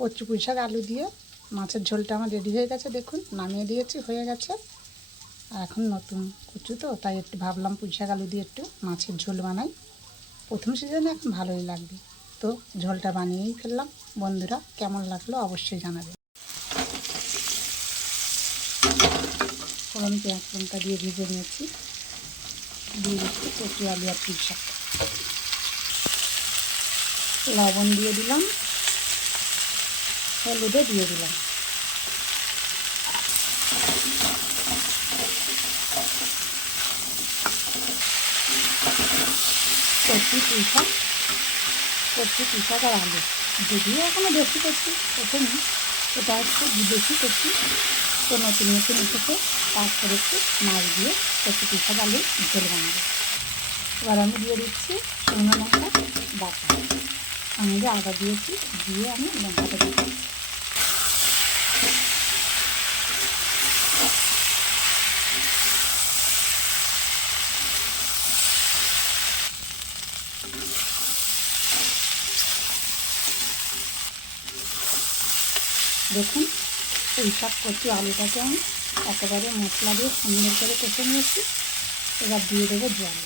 কচু পুঁই শাক আলু দিয়ে। মাছের ঝোলটা আমার রেডি হয়ে গেছে, দেখুন। নামিয়ে দিয়েছি, হয়ে গেছে। আর এখন নতুন কচু তো, তাই একটু ভাবলাম পুঁই শাক আলু দিয়ে একটু মাছের ঝোল বানাই। প্রথম সিজনে এখন ভালোই লাগবে। তো ঝোলটা বানিয়েই ফেললাম। বন্ধুরা, কেমন লাগল অবশ্যই জানাবে। ফোড়ন পেঁয়াজ লঙ্কা দিয়ে ভেজে নিয়েছি। দিয়ে দিচ্ছি কচু, আলু আর পুঁই শাক লবণ দিয়ে দিলাম। হলুদও দিয়ে দিলাম। কচি পিঠা কচি পিঠা আর আলু। যদিও এখনও বেশি করছি প্রথমে এটা একটু বেশি করছি। তো নতুন নতুন উঠেছে তারপরে একটু মাছ দিয়ে কচি পিঠা আলু ঝোল বানাবো। এবার আমি দিয়ে দিচ্ছি শুকনো লঙ্কা বাটা। সঙ্গে আদা দিয়েছি, দিয়ে আমি লঙ্কাটা দিচ্ছি। দেখুন এই শাক করছি আলুটাকে আমি একেবারে মশলা দিয়ে সুন্দর করে কষে নিয়েছি। এবার দিয়ে দেবো জল।